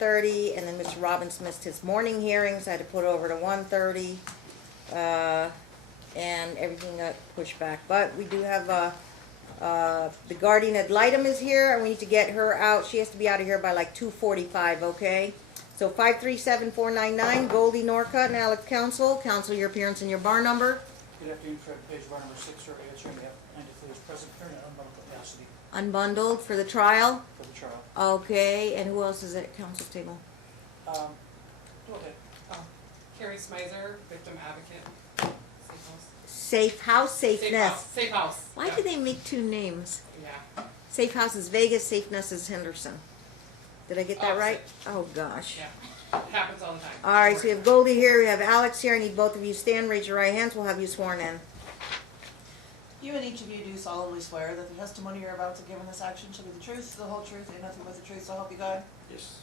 1:30, and then Mr. Robbins missed his morning hearings, I had to put it over to 1:30, and everything got pushed back. But we do have, the guardian ad litem is here, and we need to get her out. She has to be out of here by like 2:45, okay? So 537-499, Goldie Norcutt and Alex Counsel. Counsel, your appearance and your bar number. Good afternoon, Fred Page, bar number 6, or answering the plaintiff is present here in unbundled capacity Unbundled for the trial. for the trial. Okay, and who else is at council table? Go ahead. Carrie Smizer, victim advocate. Safe House, Safeness. Safe house. Why yeah. do they make two names? Yeah. Safe House is Vegas, Safeness is Henderson. Did I get that right? Opposite. Oh, gosh. Yeah. It happens all the time. All right, so we have Goldie here, we have Alex here. I need both of you to stand, raise your right hands. We'll have you sworn in. You and each of you do solemnly swear that the testimony you're about to give in this action shall be the truth, the whole truth, and nothing but the truth, so help you God? Yes.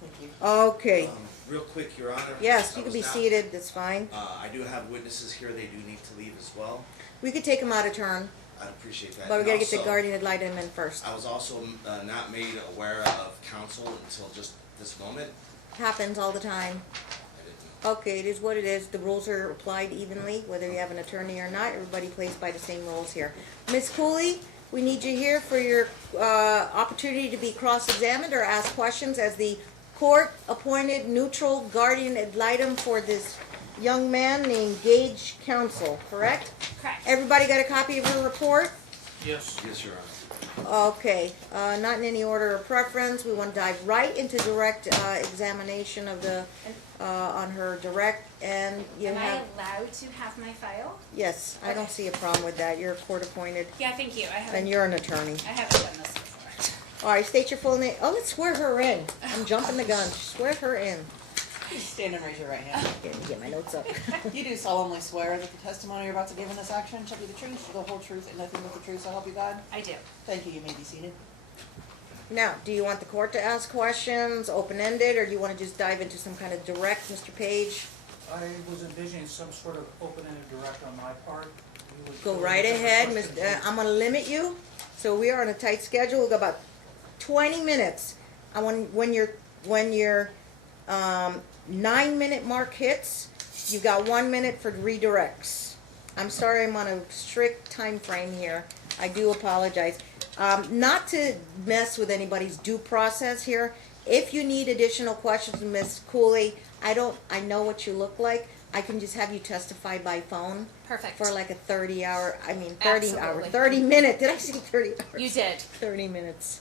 Thank you. Okay. Real quick, Your Honor. Yes, I you can was be not- seated, that's fine. I do have witnesses here, they do need to leave as well. We could take them out of turn, I'd appreciate that. but we And gotta get the also, guardian ad litem in first. I was also not made aware of counsel until just this moment. Happens all the time. I didn't know. Okay, it is what it is. The rules are applied evenly, whether you have an attorney or not. Everybody plays by the same rules here. Ms. Cooley, we need you here for your opportunity to be cross-examined or ask questions as the court-appointed neutral guardian ad litem for this young man named Gage Counsel, correct? Correct. Everybody got a copy of your report? Yes. Yes, Your Honor. Okay, not in any order of preference. We want to dive right into direct examination of the, on her direct, and you Am have... I allowed to have my file? Yes, I don't see a problem with that. You're court appointed, Yeah, thank you. and you're an attorney. I haven't done this before. All right, state your full name. Oh, let's swear her in. I'm jumping the gun. Swear her in. Please stand and raise your right hand. Let me get my notes up. You do solemnly swear that the testimony you're about to give in this action shall be the truth, the whole truth, and nothing but the truth, so help you God? I do. Thank you, you may be seated. Now, do you want the court to ask questions, open-ended, or do you want to just dive into some kind of direct, Mr. Page? I was envisioning some sort of open-ended direct on my part. You would Go go right with the ahead, questions. I'm gonna limit you. So we are on a tight schedule. We'll go about 20 minutes. I want, when your 9-minute mark hits, you've got 1 minute for redirects. I'm sorry, I'm on a strict time frame here. I do apologize. Not to mess with anybody's due process here. If you need additional questions, Ms. Cooley, I know what you look like. I can just have you testify by phone. Perfect. For like a 30 Absolutely. 30 minute, did I say 30 hours? You did. 30 minutes,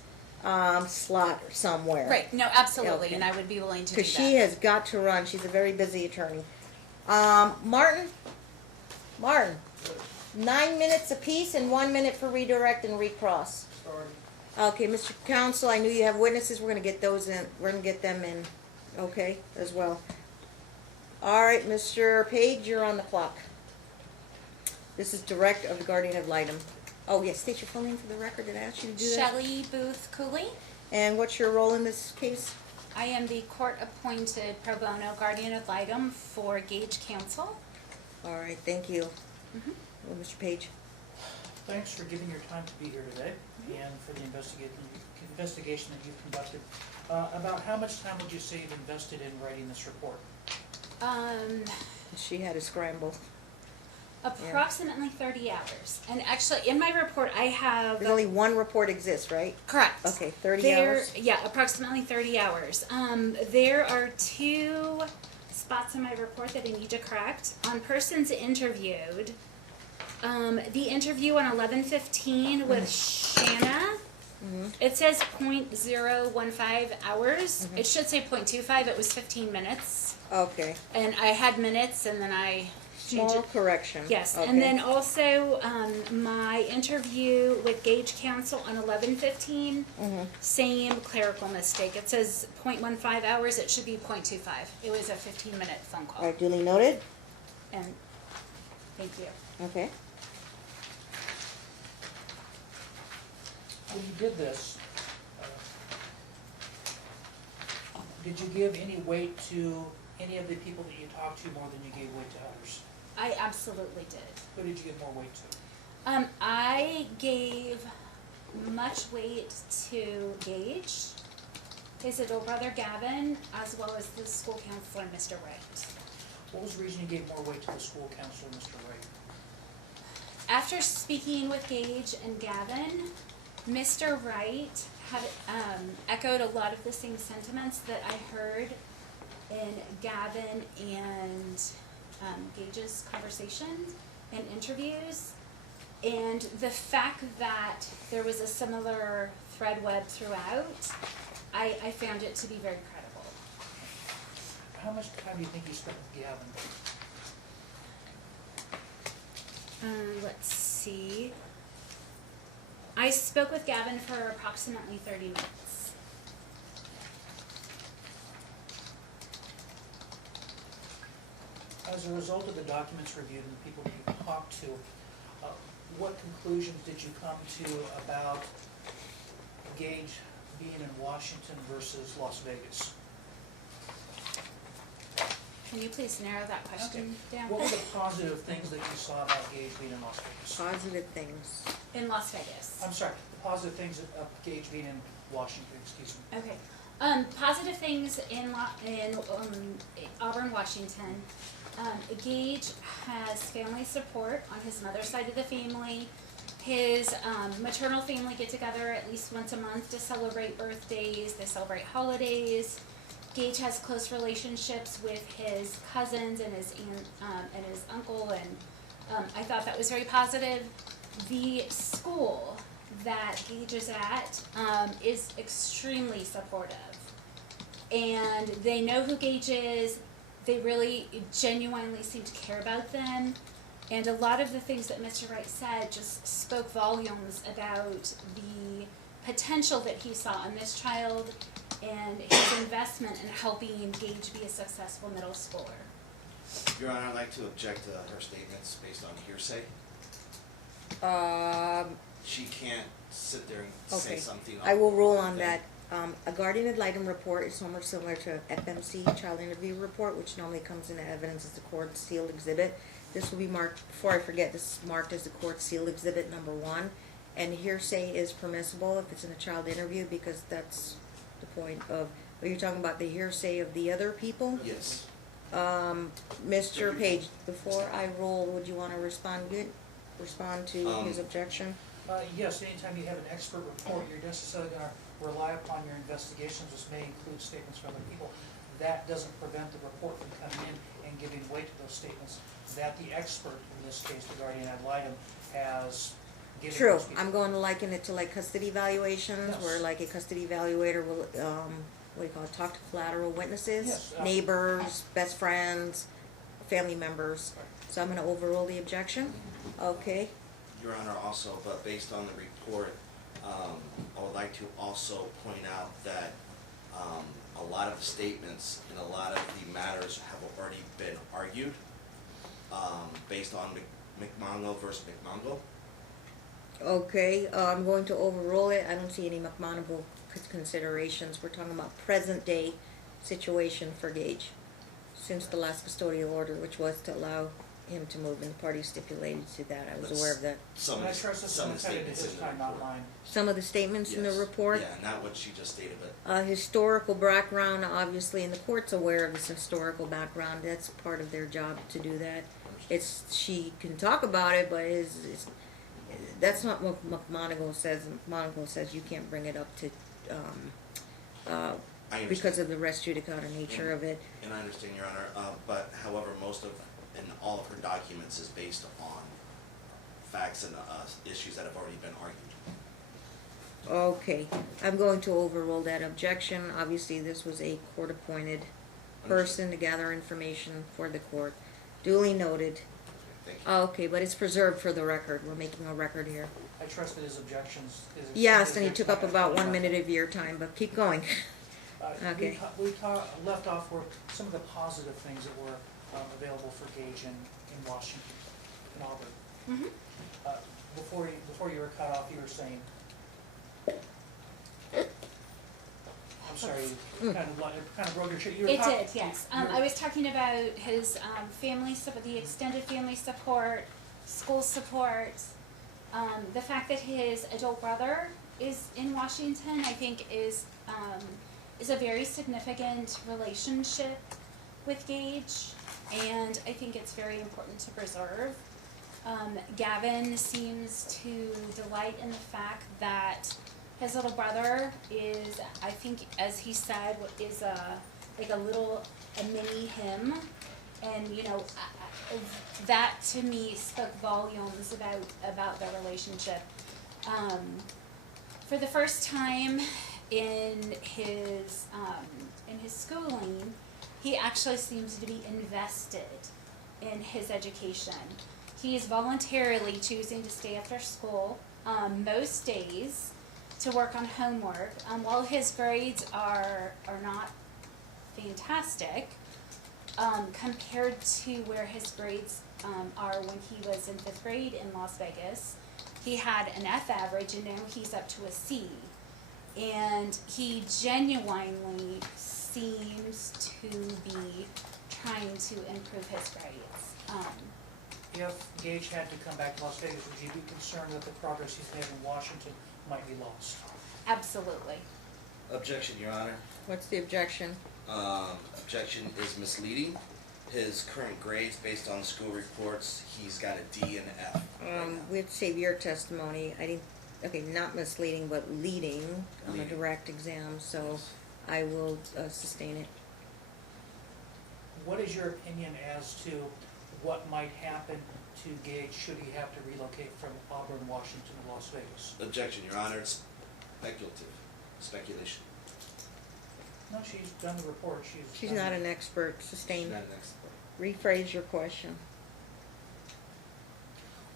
slot somewhere. Right. No, absolutely. Okay. And I would be willing to do that. Because she has got to run, she's a very busy attorney. Martin, 9 minutes apiece and 1 minute for redirect and recross. Sorry. Okay, Mr. Counsel, I knew you have witnesses, we're gonna get those in, we're gonna get them in, okay, as well. All right, Mr. Page, you're on the clock. This is direct of the guardian ad litem. Oh, yes, state your full name for the record, did I ask you to do that? Shelley Booth Cooley. And what's your role in this case? I am the court-appointed pro bono guardian ad litem for Gage Counsel. All right, thank you. Mhm. Well, Mr. Page. Thanks for giving your time to be here today and for the investigation that you've conducted. About how much time would you say you've invested in writing this report? She had a scramble. Approximately 30 hours. And actually, in my report, I have... There's only one report exists, right? Correct. Okay, 30 hours? Yeah, approximately 30 hours. There are 2 spots in my report that I need to correct. On persons interviewed, the interview on 11/15 with Shanna, it says 0.015 hours. It should say 0.25. It was 15 minutes. Okay, And I had minutes, and then I changed small it. correction. Yes, Okay. and then also my interview with Gage Counsel on 11/15, same clerical mistake. It says 0.15 hours. It should be 0.25. It was a 15-minute phone All call. right, duly noted. And thank you. Okay. When you did this, did you give any weight to any of the people that you talked to more than you gave weight to others? I absolutely did. Who did you give more weight to? I gave much weight to Gage his adult brother Gavin, as well as the school counselor, Mr. Wright. What was the reason you gave more weight to the school counselor, Mr. Wright? After speaking with Gage and Gavin, Mr. Wright had echoed a lot of the same sentiments that I heard in Gavin and Gage's conversations and interviews. And the fact that there was a similar thread web throughout, I found it to be very credible. How much time do you think you spent with Gavin? Let's see. I spoke with Gavin for approximately 30 minutes. As a result of the documents reviewed and the people that you talked to, what conclusions did you come to about Gage being in Washington versus Las Vegas? Can you please narrow that question down? What were the positive things that you saw about Gage being in Las Vegas? Positive things. In Las Vegas. I'm sorry, the positive things of Gage being in Washington, excuse me. Okay. Positive things in Auburn, Washington. Gage has family support on his mother's side of the family. His maternal family get together at least once a month to celebrate birthdays, they celebrate holidays. Gage has close relationships with his cousins and his aunt and his uncle, and I thought that was very positive. The school that Gage is at is extremely supportive, and they know who Gage is. They really genuinely seem to care about them, and a lot of the things that Mr. Wright said just spoke volumes about the potential that he saw in this child and his investment in helping Gage be a successful middle schooler. Your Honor, I'd like to object to her statements based on hearsay. She can't sit there and say Okay. something. I will rule on thing. that. A guardian ad litem report is somewhat similar to FMC, child interview report, which normally comes into evidence as the court sealed exhibit. This will be marked, before I forget, this is marked as the court sealed exhibit number 1. And hearsay is permissible if it's in a child interview, because that's the point of, are you talking about the hearsay of the other people? Yes. Mr. Page, before I rule, would you want to respond to his objection? Yes, anytime you have an expert report, you're necessarily going to rely upon your investigations, which may include statements from other people. That doesn't prevent the report from coming in and giving weight to those statements that the expert, in this case the guardian ad litem, has given. True, those people. I'm going to liken it to like custody evaluations, Yes. where like a custody evaluator will, what do you call it, talk to collateral witnesses, Yes, neighbors, best friends, family members. So I'm gonna overrule the objection, okay? Your Honor, also, but based on the report, I would like to also point out that a lot of the statements and a lot of the matters have already been argued based on McMongo versus McMongo. Okay, I'm going to overrule it, I don't see any McMonagall considerations, we're talking about present day situation for Gage, since the last custodial order, which was to allow him to move, and the party stipulated to that, I was aware of that. Some And I of trust the, this some of is the intended to statements his in the time, not report. mine. Some of the statements in the Yes. report? Yeah, not what she just stated, but Historical background, obviously, and the court's aware of this historical background, that's part of their job to do that. It's, she can talk about it, but that's not what McMonagall says. McMonagall says you can't bring it up to, I understand. because of the res judicata nature of it. And I understand, Your Honor, but however, most of, and all of her documents is based on facts and issues that have already been argued. Okay, I'm going to overrule that objection. Obviously, this was a court-appointed person to gather information for the court. Duly noted. Thank you. Okay, but it's preserved for the record. We're making a record here. I trust that his objections. Yes, and he took up about 1 minute of your time, but keep going. Okay. We left off where some of the positive things that were available for Gage in Washington, in Auburn. Mm-hmm. Before you were cut off, you were saying, I'm sorry, you kind of broke your shit. You were It talking- did, yes. you were- I was talking about his family support, the extended family support, school support, the fact that his adult brother is in Washington, I think is is a very significant relationship with Gage, and I think it's very important to preserve. Gavin seems to delight in the fact that his little brother is, I think, as he said, is a mini him, and that to me spoke volumes about their relationship. For the first time in his schooling, he actually seems to be invested in his education. He is voluntarily choosing to stay after school most days to work on homework. While his grades are not fantastic compared to where his grades are when he was in 5th grade in Las Vegas. He had an F average, and now he's up to a C. And he genuinely seems to be trying to improve his grades. If Gage had to come back to Las Vegas, would you be concerned that the progress he's made in Washington might be lost? Absolutely. Objection, Your Honor. What's the objection? Objection is misleading. His current grades, based on school reports, he's got a D and an F. We have to save your testimony. I didn't, okay, not misleading, but leading on a Leading. direct exam, so I will sustain it. What is your opinion as to what might happen to Gage should he have to relocate from Auburn, Washington to Las Vegas? Objection, Your Honor. It's speculative. Speculation. No, she's done the report. She's not an expert. She's Sustain. not an expert. Rephrase your question.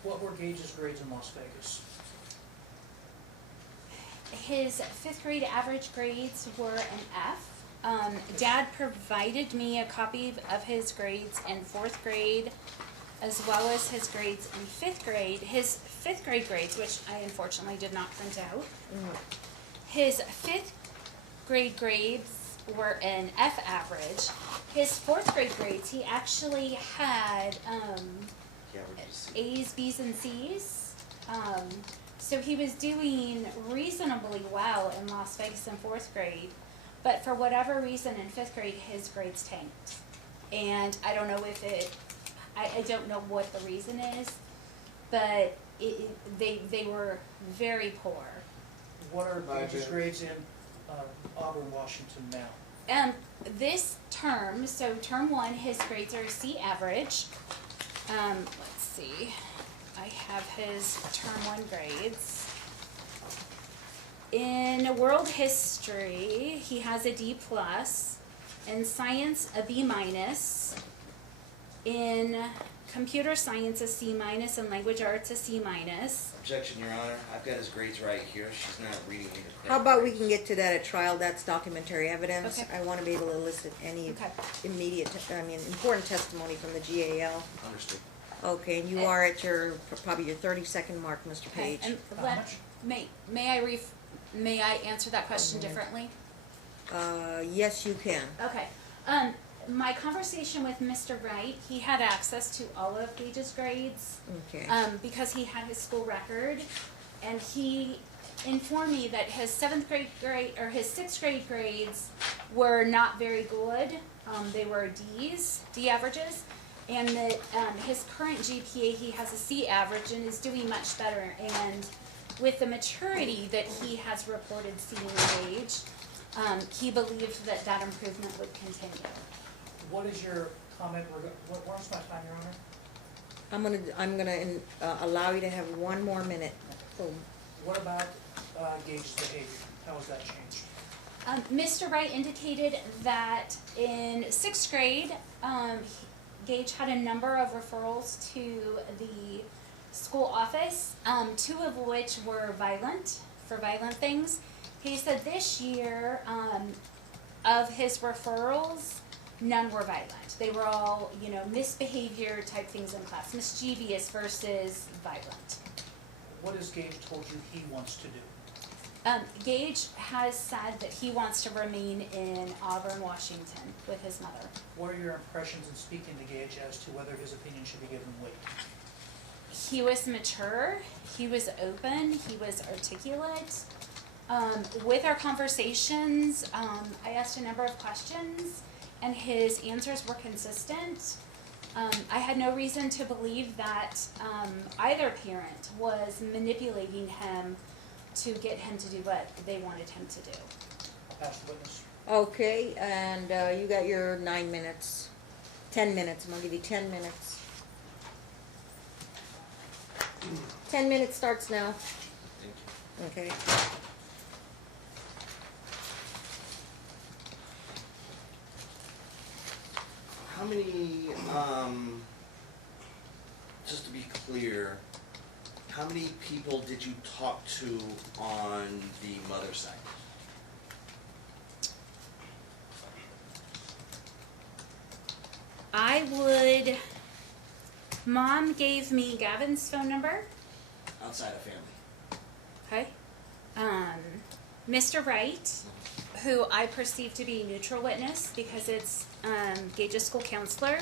What were Gage's grades in Las Vegas? His 5th grade average grades were an F. Dad provided me a copy of his grades in 4th grade, as well as his grades in 5th grade. His 5th grade grades, which I unfortunately did not print out. His 5th grade grades were an F average. His 4th grade grades, he actually had Yeah, we're just A's, B's, and C's. So he was doing reasonably well in Las Vegas in 4th grade, but for whatever reason in 5th grade, his grades tanked. And I don't know if I don't know what the reason is, but they were very poor. What are Gage's grades in Auburn, Washington now? This term, so term 1, his grades are C average. Let's see, I have his term 1 grades. In world history, he has a D+. In science, a B-. In computer science, a C-. And language arts, a C-. Objection, Your Honor. I've got his grades right here. She's not reading me the correct How about we grades. can get to that at trial? That's documentary evidence. Okay. I want to be able to elicit any Okay. immediate, important testimony from the GAL. Understood. Okay, and you are at probably your 30-second mark, Mr. How Page. And much? may I answer that question differently? Yes, you can. Okay. My conversation with Mr. Wright, he had access to all of Gage's grades. Okay. Because he had his school record, and he informed me that his 7th grade or his 6th grade grades were not very good. They were D's, D averages, and that his current GPA, he has a C average and is doing much better. And with the maturity that he has reported seeing in Gage, he believed that that improvement would continue. What is your comment, what's my time, Your Honor? I'm gonna allow you to have 1 more minute. Boom. What about Gage's behavior? How has that changed? Mr. Wright indicated that in 6th grade, Gage had a number of referrals to the school office, 2 of which were for violent things. He said this year, of his referrals, none were violent. They were all, misbehavior type things in class, mischievous versus violent. What has Gage told you he wants to do? Gage has said that he wants to remain in Auburn, Washington with his mother. What are your impressions in speaking to Gage as to whether his opinion should be given weight? He was mature, he was open, he was articulate. With our conversations, I asked a number of questions and his answers were consistent. I had no reason to believe that either parent was manipulating him to get him to do what they wanted him to do. I'll pass the witness. Okay, and you got your 9 minutes. 10 minutes. I'm gonna give you 10 minutes. 10 minutes starts now. Thank you. Okay. How many, just to be clear, how many people did you talk to on the mother's side? Mom gave me Gavin's phone number, Outside of family? okay? Mr. Wright, who I perceive to be a neutral witness because it's Gage's school counselor,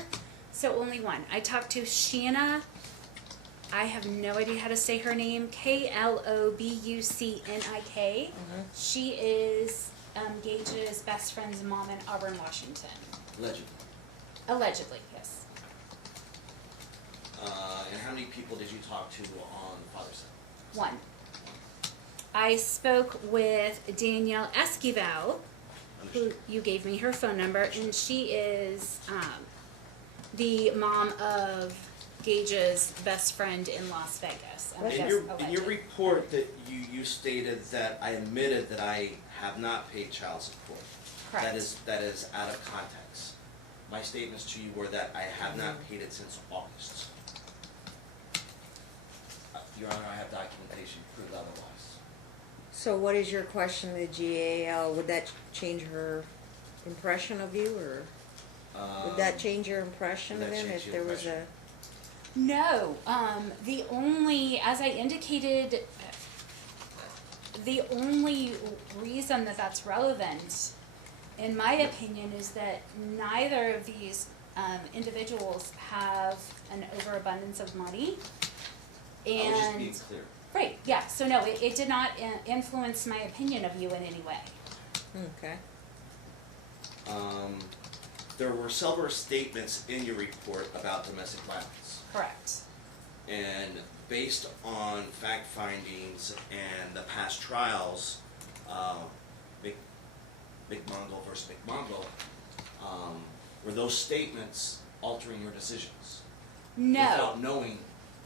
so only one. I talked to Shanna, I have no idea how to say her name, Klobucnik. She is Gage's best friend's mom in Auburn, Washington. Allegedly. Allegedly, yes. And how many people did you talk to on the father's side? One. I spoke with Danielle Esquivel, who Understood. you gave me her phone number, and she is the mom of Gage's best friend in Las Vegas. I mean, In that's your alleged. report that you stated that I admitted that I have not paid child support. Correct. That is out of context. My statements to you were that I have not paid it since August. Your Honor, I have documentation to prove otherwise. So what is your question to the GAL? Would that change her impression of you, or would that change your impression would of that him change if the there was a? impression? No, the only, as I indicated, the only reason that that's relevant, in my opinion, is that neither of these individuals have an overabundance of money. I was just And, being clear. right, yeah, so no, it did not influence my opinion of you in any way. Okay. There were several statements in your report about domestic violence. Correct. And based on fact findings and the past trials, McMongle versus McMongle, were those statements altering your decisions? No. Without knowing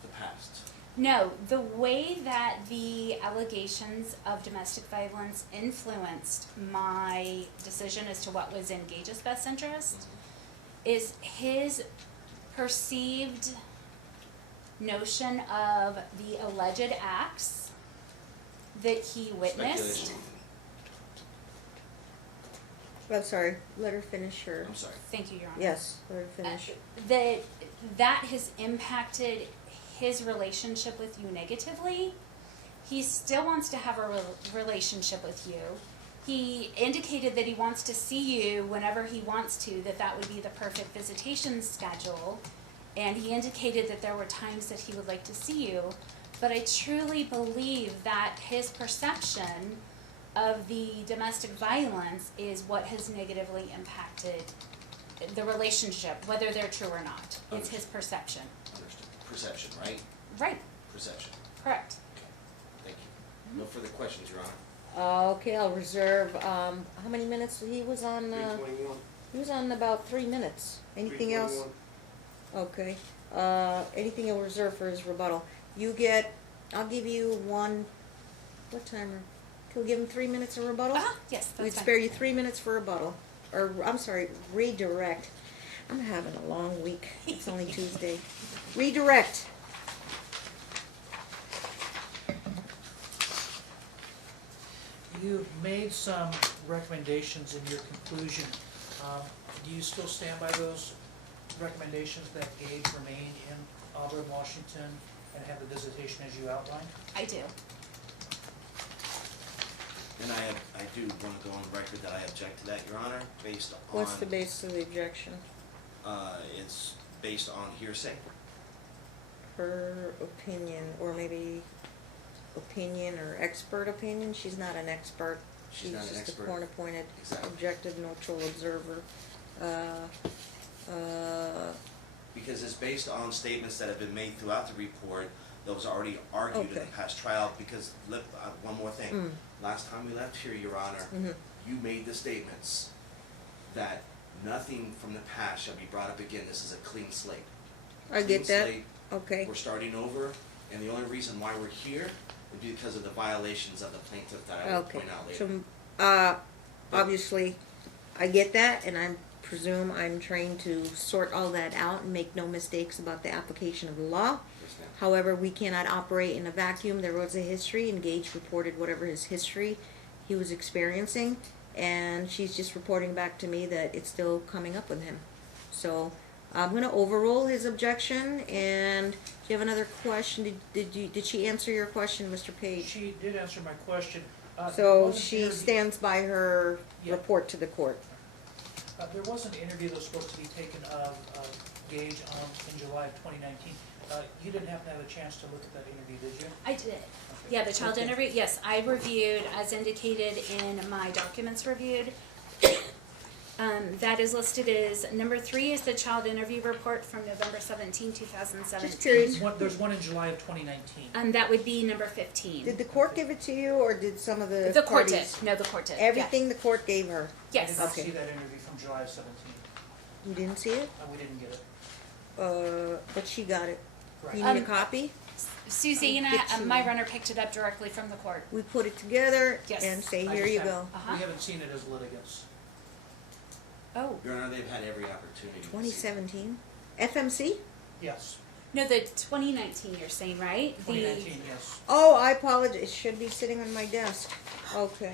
the past? No, the way that the allegations of domestic violence influenced my decision as to what was in Gage's best interest is his perceived notion of the alleged acts that he witnessed. Speculation. I'm sorry. Let her finish her. I'm sorry. Thank you, Your Honor. Yes. Let her finish. That has impacted his relationship with you negatively. He still wants to have a relationship with you. He indicated that he wants to see you whenever he wants to, that would be the perfect visitation schedule. And he indicated that there were times that he would like to see you. But I truly believe that his perception of the domestic violence is what has negatively impacted the relationship, whether they're true or not. It's his perception. Understood. Perception, right? Right, Perception. correct. Okay. Thank you. No further questions, Your Honor. Okay, I'll reserve. How many minutes he was on? 321. He was on about 3 minutes. Anything else? 321. Okay. Anything you'll reserve for his rebuttal? I'll give you one. What timer? Can we give him 3 minutes of rebuttal? Yes, We'd that's spare fine. you 3 minutes for rebuttal. Or, I'm sorry, redirect. I'm having a long week. It's only Tuesday. Redirect. You've made some recommendations in your conclusion. Do you still stand by those recommendations that Gage remain in Auburn, Washington, and have the visitation as you outlined? I do. And I do want to go on record that I object to that, Your Honor, based on. What's the basis of the objection? It's based on hearsay. Her opinion, or maybe, opinion or expert opinion. She's not an expert. She's not an just a expert. court-appointed, Exactly. objective, neutral observer. Because it's based on statements that have been made throughout the report that was already argued in the Okay. past trial, because, one more thing. Mm. Last time we left here, Your Honor, Mhm. you made the statements that nothing from the past shall be brought up again. This is a clean slate. I get Clean that. slate. Okay. We're starting over, and the only reason why we're here would be because of the violations of the plaintiff that I will Okay. point out later. So, obviously, I get that, and I presume I'm trained to sort all that out and make no mistakes about the application of the law. Yes, ma'am. However, we cannot operate in a vacuum. There was a history, and Gage reported whatever his history he was experiencing, and she's just reporting back to me that it's still coming up with him. So, I'm gonna overrule his objection, and do you have another question? Did she answer your question, Mr. Page? She did answer my question. There So was an she interview- stands by her Yeah. report to the court. There was an interview that was supposed to be taken of Gage in July of 2019. You didn't happen to have a chance to look at that interview, did you? I did. Okay. Yeah, the child Okay. interview, yes, I reviewed, as indicated in my documents reviewed. That is listed as, number 3 is the child interview report from November 17, 2017. Just curious. There's one in July of 2019. That would be number 15. Did the court give it to you, or did some of the The court did, parties? no, the court did. yeah. Everything the court gave her? I Yes. did not Okay. see that interview from July of 17. You didn't see it? We didn't get it. But she got it. Right. You need a copy? Susanna, Get you my one. runner picked it up directly from the court. We put it together Yes. and say, I here just you have- go. Uh-huh. We haven't seen it as litigants. Oh, Your Honor, they've had every opportunity. to see. 2017? FMC? Yes, no, the 2019 you're saying, right? 2019, yes. Oh, I apologize. It should be sitting on my desk. Okay.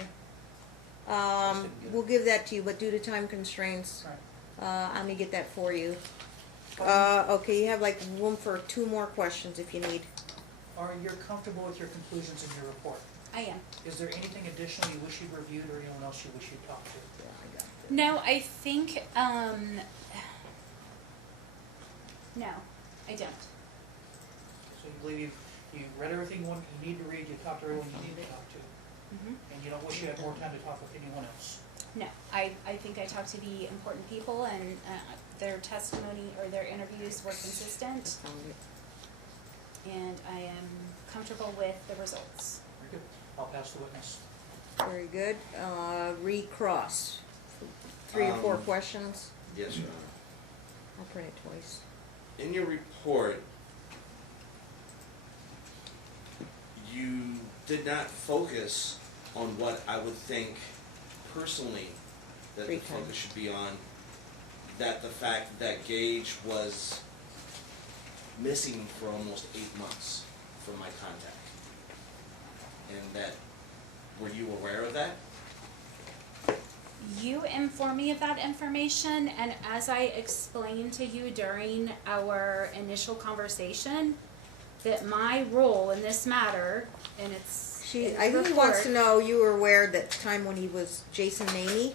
didn't get it. We'll give that to you, but due to time constraints, Right. I'm gonna get that for you. Okay, you have like room for 2 more questions if you need. Are you comfortable with your conclusions in your report? I am. Is there anything additional you wish you'd reviewed or anyone else you wish you'd talked to? No, I think, no, I don't. So you believe you read everything you need to read, you talked to everyone you need to talk to, Mhm. and you don't wish you had more time to talk with anyone else? No, I think I talked to the important people and their testimony or their interviews were consistent, and I am comfortable with the results. Very good. I'll pass the witness. Very good. Recross. 3 or 4 questions. Yes, Your Honor. I'll print it twice. In your report, you did not focus on what I would think personally that the 3 times. focus should be on, that the fact that Gage was missing for almost 8 months from my contact. And that, were you aware of that? You informed me of that information, and as I explained to you during our initial conversation, that my role in this matter, and it's in I the think he wants to report- know, you were aware that the time when he was, Jason Namey,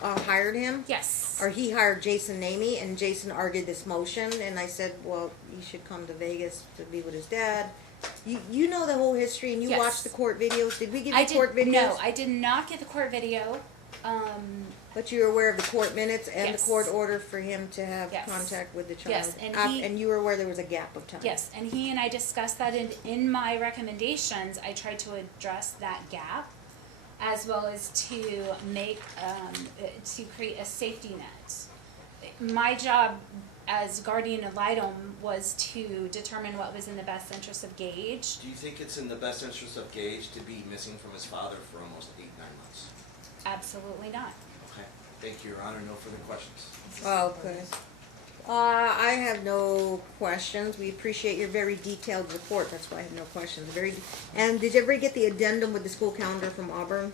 hired him? Yes. Or he hired Jason Namey, and Jason argued this motion, and I said, well, he should come to Vegas to be with his dad. You know the whole history, and you Yes. watched the court videos. Did we give I you court did, videos? no, I did not get the court video. But you were aware of the court minutes and the Yes. court order for him to have Yes. contact with the child? Yes, and he- And you were aware there was a gap of time? Yes, and he and I discussed that in my recommendations. I tried to address that gap, as well as to make, to create a safety net. My job as guardian ad litem was to determine what was in the best interest of Gage. Do you think it's in the best interest of Gage to be missing from his father for almost 8-9 months? Absolutely not. Okay, thank you, Your Honor, no further questions. Okay. I have no questions. We appreciate your very detailed report. That's why I have no questions. And did you ever get the addendum with the school calendar from Auburn?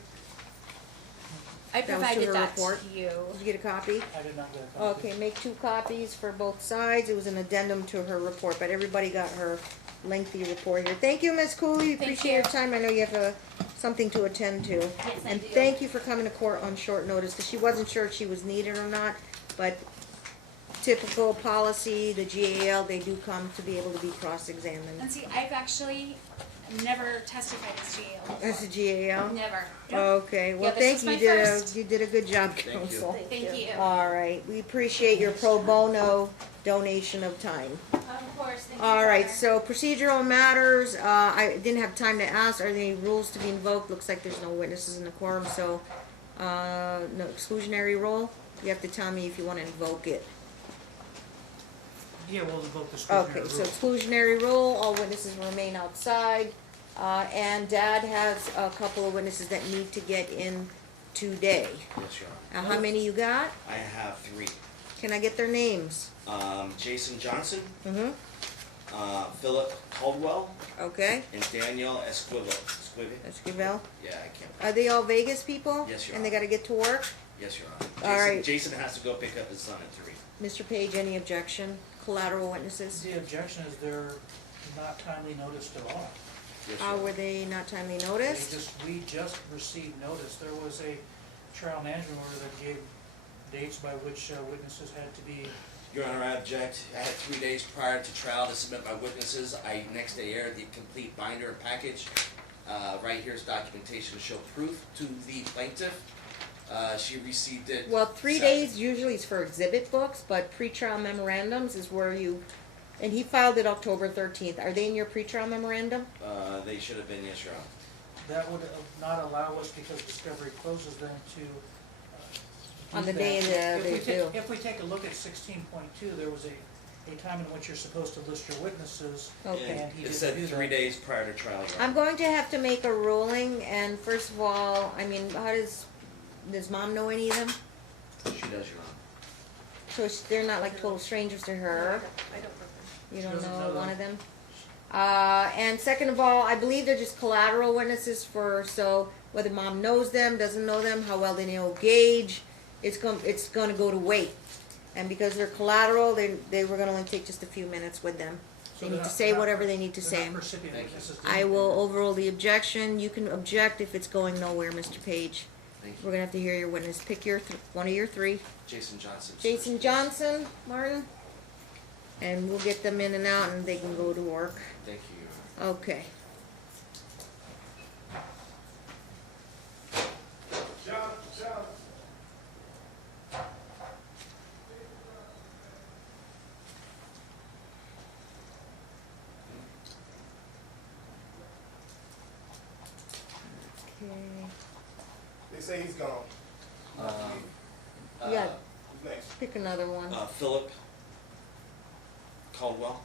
I That was to provided her that to report? you. Did you get a copy? I did not get a copy. Okay, make 2 copies for both sides. It was an addendum to her report, but everybody got her lengthy report here. Thank you, Ms. Cooley. Thank Appreciate your you. time. I know you have something to attend to. Yes, I And do. thank you for coming to court on short notice, because she wasn't sure if she was needed or not, but typical policy, the GAL, they do come to be able to be cross-examined. And see, I've actually never testified as GAL. As a GAL? Never. Okay, well, Yeah, this thank is you, my did first. you did a good job, Thank you. counsel. Thank you. All right, we appreciate your pro bono donation of time. Of course, thank you. All right, Connor. so procedural matters, I didn't have time to ask, are there any rules to be invoked? Looks like there's no witnesses in the quorum, so, no exclusionary rule? You have to tell me if you wanna invoke it. Yeah, we'll invoke the exclusionary Okay, rule. so exclusionary rule, all witnesses remain outside, and Dad has a couple of witnesses that need to get in today. Yes, Your Honor. How many you got? I have 3. Can I get their names? Jason Johnson, Mm-hmm, Phillip Caldwell, okay, and Danielle Esquivel. Esquivel. Yeah, I can't. Are they all Vegas people? Yes, Your And they Honor. gotta get to work? Yes, Your Honor. All right. Jason has to go pick up his son at 3. Mr. Page, any objection? Collateral witnesses? The objection is they're not timely noticed at all. Yes, How Your were Honor. they not timely They noticed? we just received notice. There was a trial management order that gave dates by which witnesses had to be. Your Honor, I object. I had 3 days prior to trial to submit my witnesses. I next day aired the complete binder and package. Right here is documentation to show proof to the plaintiff. She received it. Well, 3 Saturday. days usually is for exhibit books, but pretrial memorandums is where you, and he filed it October 13th. Are they in your pretrial memorandum? They should have been, yes, Your Honor. That would not allow us, because discovery closes then, to. On do the day that. they do. If we take a look at 16.2, there was a time in which you're supposed to list your witnesses. Okay. And he It didn't said do 3 that. days prior to trial, Your Honor. I'm going to have to make a ruling, and first of all, I mean, does Mom know any of them? She does, Your Honor. So they're not like total strangers to her? I don't know. You She don't doesn't know know one them. of them? And second of all, I believe they're just collateral witnesses so whether Mom knows them, doesn't know them, how well they know Gage, it's gonna go to weight. And because they're collateral, they were gonna only take just a few minutes with them. So They they're need to not- say they're not whatever per- they need to they're say. not recipient Thank you. witnesses to I anything. will overrule the objection. You can object if it's going nowhere, Mr. Page. Thank We're you. gonna have to hear your witness. Pick one of your 3. Jason Johnson. Jason Johnson, Martin, and we'll get them in and out and they can go to work. Thank you, Your Honor. Okay. Okay. They say he's gone. Yeah, Who's next? pick another one. Phillip Caldwell.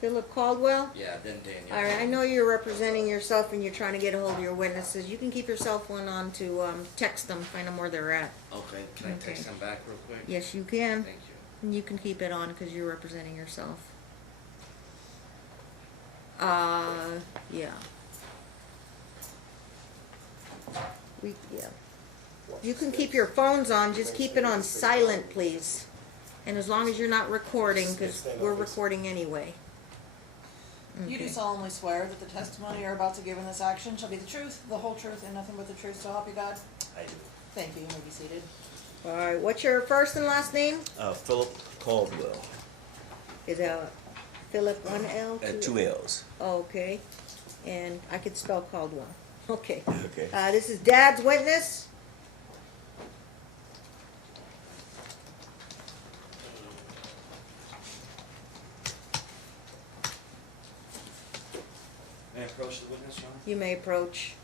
Phillip Caldwell? Yeah, then Danielle. Alright, I know you're representing yourself and you're trying to get a hold of your witnesses. You can keep your cell phone on to text them, find them where they're at. Okay, can I text Okay. him back real quick? Yes, you can. Thank you. And you can keep it on because you're representing yourself. Yeah. Yeah. You can keep your phones on, just keep it on silent, please. And as long as you're not recording, because we're recording anyway. You do Okay. solemnly swear that the testimony you're about to give in this action shall be the truth, the whole truth, and nothing but the truth, so help you God? I do. Thank you, you may be seated. Alright, what's your first and last name? Phillip Caldwell, Is Philip 1 L? at 2 L's. Okay, and I could spell Caldwell. Okay. Okay. This is Dad's witness. May I approach the witness, Your Honor? You may approach.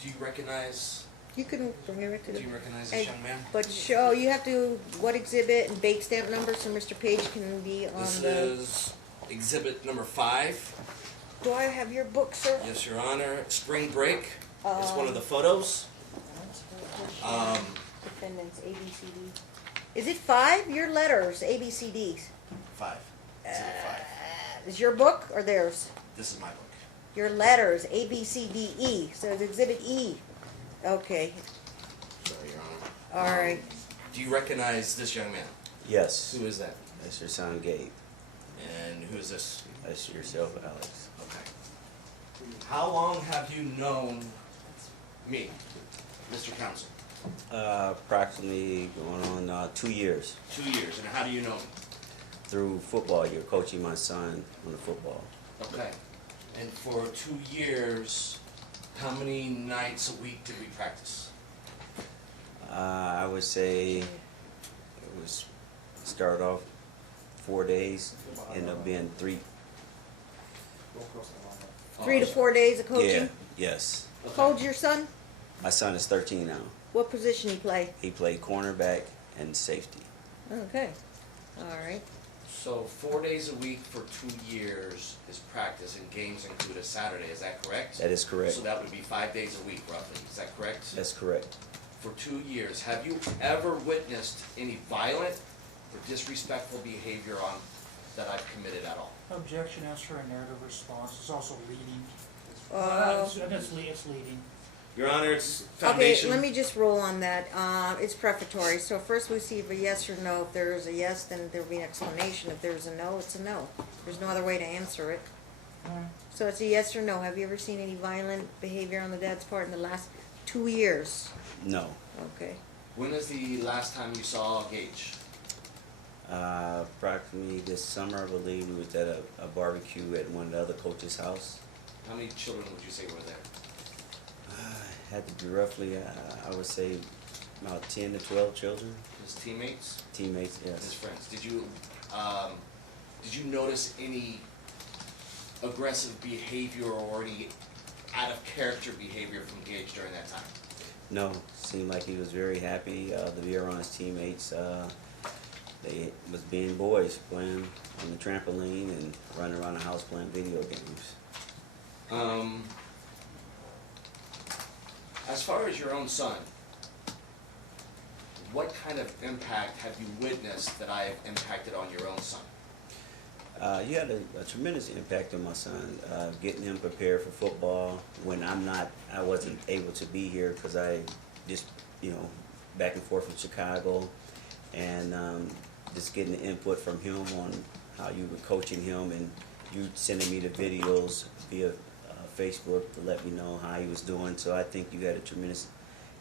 Do you recognize, You can bring it to do the, you recognize Hey, this young man? but show, you have to, what exhibit and bake stamp number so Mr. Page can be on This the. is exhibit number 5. Do I have your book, sir? Yes, Your Honor. Spring break. It's one of the photos. Defendants, A, B, C, D. Is it 5? Your letters, A, B, C, D's. 5. Exhibit 5. Is your book or theirs? This is my book. Your letters, A, B, C, D, E. So it's exhibit E. Okay, Sorry, Your Honor. all right. Do you recognize this young man? Yes. Who is that? That's your son, Gabe. And who is this? That's yourself, Alex. Okay. How long have you known me, Mr. Counsel? Approximately going on 2 years. 2 years. And how do you know me? Through football, you're coaching my son on the football. Okay. And for 2 years, how many nights a week did we practice? I would say it was start off 4 days, end up being 3. Don't cross that line. 3 to 4 days of coaching? Yeah, yes. How old's your son? My son is 13 now. What position he play? He played cornerback and safety. Okay, all right. So 4 days a week for 2 years is practice, and games include a Saturday, is that correct? That is correct. So that would be 5 days a week roughly, is that correct? That's correct. For 2 years, have you ever witnessed any violent or disrespectful behavior that I've committed at all? Objection, answer, and narrative response. It's also leading. It's leading. Your Honor, it's Okay, foundation. let me just roll on that. It's prefatory, so first we see if a yes or no. If there is a yes, then there'll be an explanation. If there's a no, it's a no. There's no other way to answer it. So it's a yes or no. Have you ever seen any violent behavior on the dad's part in the last 2 years? No. Okay. When is the last time you saw Gage? Approximately this summer, I believe, we was at a barbecue at one of the other coaches' house. How many children would you say were there? Had to be roughly, I would say, about 10 to 12 children. His teammates? Teammates, His yes. friends? Did you notice any aggressive behavior or any out of character behavior from Gage during that time? No, seemed like he was very happy to be around his teammates. They was being boys, playing on the trampoline and running around the house playing video games. As far as your own son, what kind of impact have you witnessed that I have impacted on your own son? You had a tremendous impact on my son, getting him prepared for football when I wasn't able to be here because I just, back and forth from Chicago, and just getting the input from him on how you were coaching him, and you sending me the videos via Facebook to let me know how he was doing. So I think you had a tremendous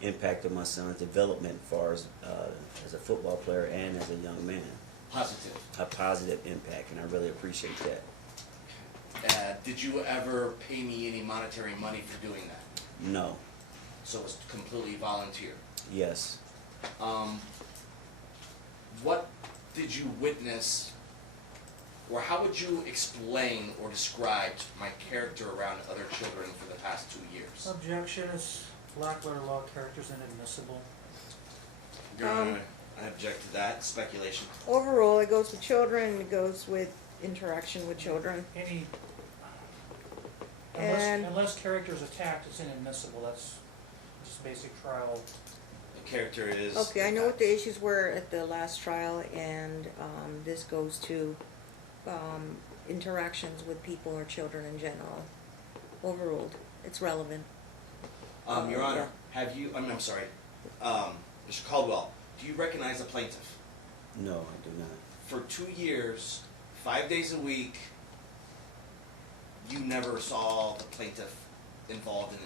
impact on my son's development as far as a football player and as a young man. Positive. A positive impact, and I really appreciate that. Did you ever pay me any monetary money for doing that? No. So it was completely volunteer. Yes. What did you witness, or how would you explain or describe my character around other children for the past 2 years? Objection is black letter law characters inadmissible. Your Honor, I object to that speculation. Overall, it goes with children, and it goes with interaction with children. Unless character is attacked, it's inadmissible. That's just basic trial. The character is. Okay, I know what the issues were at the last trial, and this goes to interactions with people or children in general. Overruled. It's relevant. Your Honor, have you? I'm sorry, Mr. Caldwell. Do you recognize the plaintiff? No, I do not. For 2 years, 5 days a week, you never saw the plaintiff involved in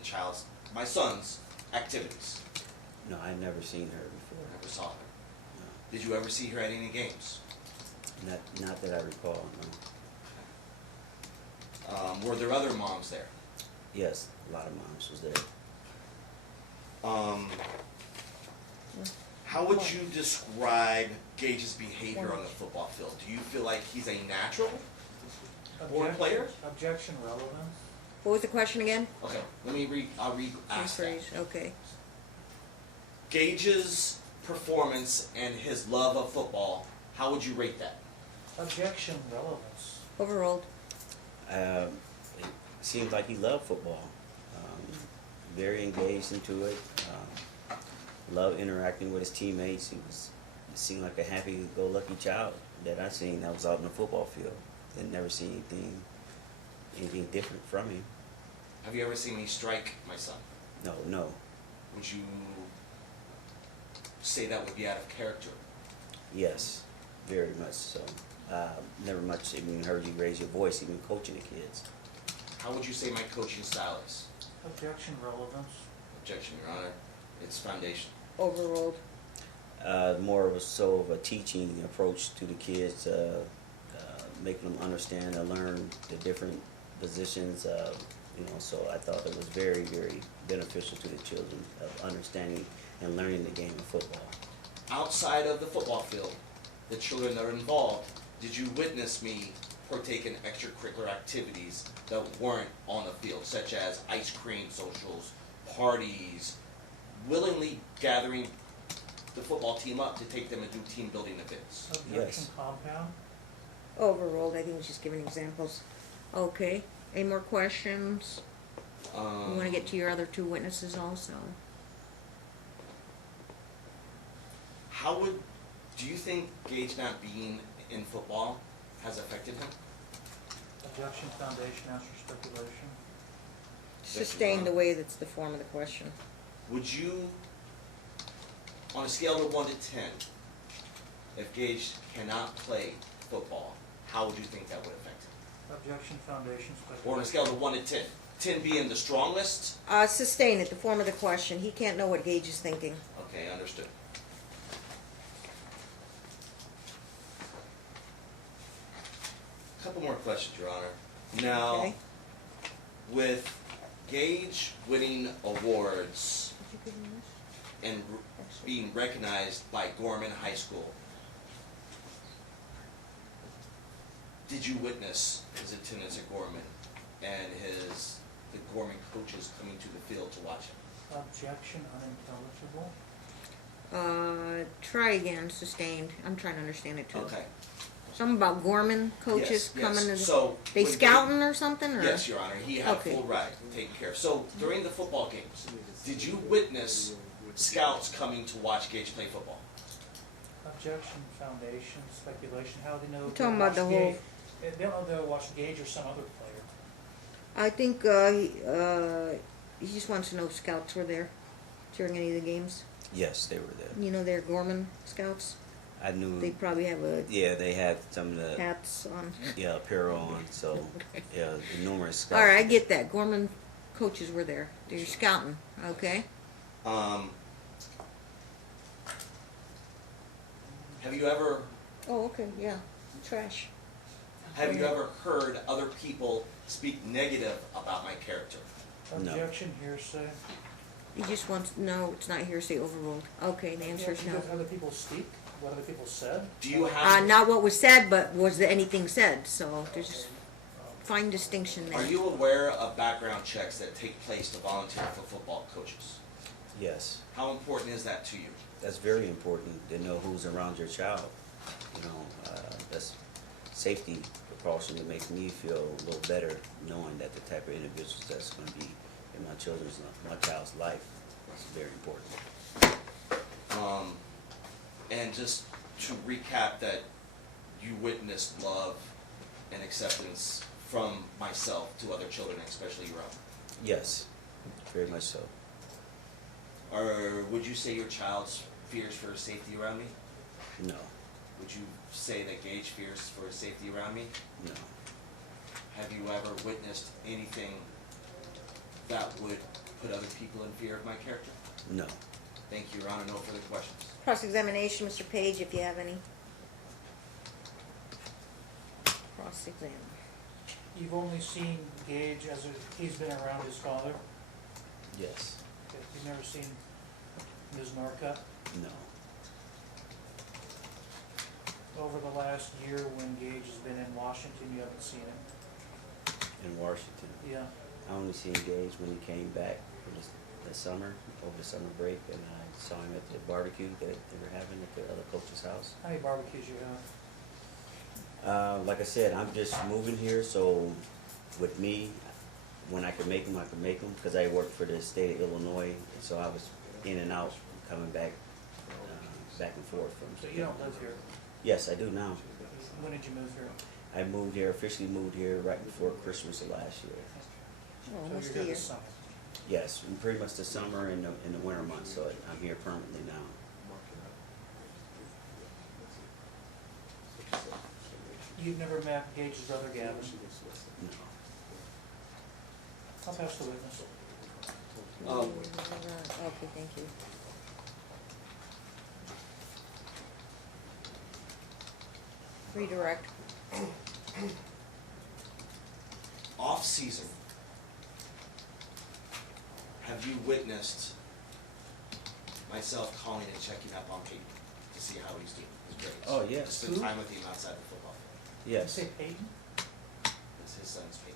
my son's activities. No, I never seen her before. Never saw her. No. Did you ever see her at any games? Not that I recall, no. Were there other moms there? Yes, a lot of moms was there. How would you describe Gage's behavior on the football field? Do you feel like he's a natural board player? Objection relevant. What was the question again? Okay, I'll re-ask that. Rephrase. Okay. Gage's performance and his love of football, how would you rate that? Objection relevance. Overruled. It seems like he loved football. Very engaged into it. Loved interacting with his teammates. He seemed like a happy-go-lucky child that I seen that was out in the football field. And never seen anything different from him. Have you ever seen me strike my son? No. Would you say that would be out of character? Yes, very much so. Never much even heard you raise your voice, even coaching the kids. How would you say my coaching style is? Objection relevance. Objection, Your Honor. It's foundation. Overruled. More of a teaching approach to the kids, making them understand and learn the different positions, so I thought it was very, very beneficial to the children of understanding and learning the game of football. Outside of the football field, the children that are involved, did you witness me partake in extracurricular activities that weren't on the field, such as ice cream socials, parties, willingly gathering the football team up to take them and do team building events? Objection Yes. compound. Overruled, I think he was just giving examples. Okay, any more questions? You wanna get to your other two witnesses also? Do you think Gage not being in football has affected him? Objection foundation, answer speculation. Sustain the way that's the form of the question. Would you, on a scale of 1 to 10, if Gage cannot play football, how would you think that would affect him? Objection foundation, Or on a speculation. scale of 1 to 10, 10 being the strongest? Sustain it, the form of the question. He can't know what Gage is thinking. Okay, understood. Couple more questions, Your Honor. Now, Okay. with Gage winning awards Did you give him this? and Actually. being recognized by Gorman High School, did you witness his attendance at Gorman and the Gorman coaches coming to the field to watch him? Objection unintelligible. Try again, sustained. I'm trying to understand it too. Okay. Something about Gorman coaches Yes, coming to yes. the, So they when scouting or something, or? Yes, Your Honor, he had Okay. full ride taken care of. So during the football games, did you witness scouts coming to watch Gage play football? Objection foundation, speculation, how do they know? You're talking about the whole- They don't know they'll watch Gage or some other player. I think, he just wants to know if scouts were there during any of the games. Yes, they were there. You know, they're Gorman scouts. I knew. They probably have Yeah, they had some of the hats on. apparel on. So yeah, the numerous. Scouts. All right, I get that. Gorman coaches were there. They're scouting, okay? Have you ever Oh, okay, yeah. Trash. heard other people speak negative about my character? No. Objection hearsay. He just wants, no, it's not hearsay, overruled. Okay, the answer is Yeah, no. because other people speak, what other people said. Do you have? Not what was said, but was there anything said, so there's fine distinction there. Are you aware of background checks that take place to volunteer for football coaches? Yes, How important is that to you? that's very important to know who's around your child. That's safety precaution that makes me feel a little better knowing that the type of individuals that's going to be in my child's life is very important. And just to recap that you witnessed love and acceptance from myself to other children, especially your own. Yes, very much so. Or would you say your child's fears for his safety around me? No, Would you say that Gage fears for his safety around me? no, Have you ever witnessed anything that would put other people in fear of my character? no. Thank you, Your Honor. No further questions. Cross-examination, Mr. Page, if you have any. Cross-examine. You've only seen Gage he's been around his father. Yes, Okay, you've never seen Ms. Norcutt. no. Over the last year when Gage has been in Washington, you haven't seen him. In Washington. Yeah. I only seen Gage when he came back for the summer, over the summer break, and I saw him at the barbecue that they were having at the other coach's house. How many barbecues you have? Like I said, I'm just moving here, so with me, when I can make them, I can make them, because I work for the state of Illinois, and so I was in and out, coming back, back and forth from. So you don't live here. Yes, I do now. When did you move here? I moved here, officially moved here right before Christmas of last year. Oh, So almost you're a here year. this summer. Yes, and pretty much the summer and the winter months, so I'm here permanently now. You've never met Gage's brother Gavin? No. I'll pass the witness. Okay, thank you. Redirect. off season, have you witnessed myself calling and checking up on Peyton to see how he's doing, his grades? Oh, yes. To spend time with him outside the football field. Did you Yes. say Peyton? That's his son's Peyton.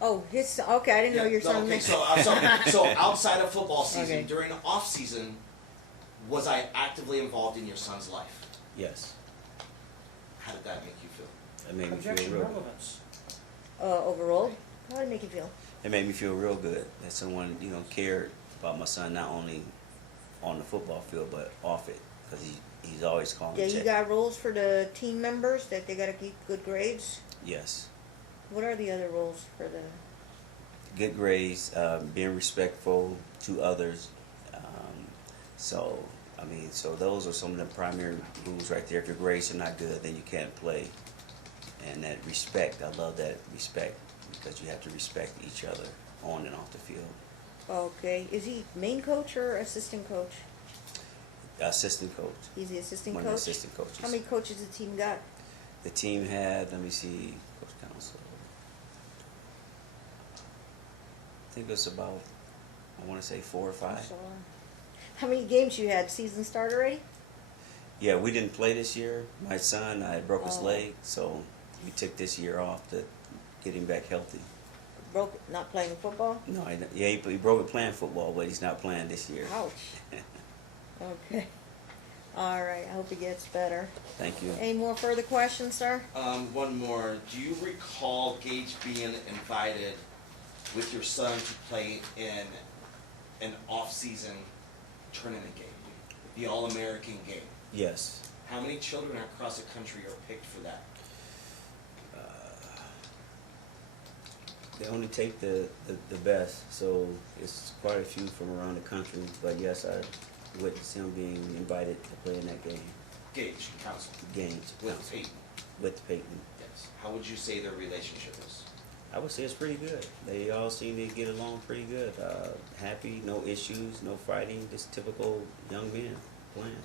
Oh, his, okay, I didn't know your son. Okay, meant- so outside of football season, Okay. during off season, was I actively involved in your son's life? Yes. How did that make you feel? It made me feel Objection real. relevance. Overall, how did it make you feel? It made me feel real good that someone, you know, cared about my son, not only on the football field but off it, because he's always calling. Yeah, and you checking. got rules for the team members that they gotta keep good grades? Yes. What are the other rules for the, Good grades, being respectful to others. So, I mean, so those are some of the primary rules right there. If your grades are not good, then you can't play. And that respect, I love that respect, because you have to respect each other on and off the field. okay, is he main coach or assistant coach? Assistant coach, He's the assistant one of the coach? assistant coaches. How many coaches the team got? The team had, let me see, Coach Council. I think it was about, I want to say 4 or 5. So, how many games you had? Season start already? Yeah, we didn't play this year. My son, I broke his Oh. leg, so we took this year off to get him back healthy. Broke, not playing football? No, he broke it playing football, but he's not playing this year. Ouch. Okay. All right, I hope he gets better. Thank you. Any more further questions, sir? One more. Do you recall Gage being invited with your son to play in an off-season tournament game, the All-American game? Yes. How many children across the country are picked for that? They only take the best, so it's quite a few from around the country. But yes, I witnessed him being invited to play in that game. Gage, council, Games with Peyton. with Peyton. Yes. How would you say their relationship is? I would say it's pretty good. They all seem to get along pretty good. Happy, no issues, no fighting, just typical young men playing.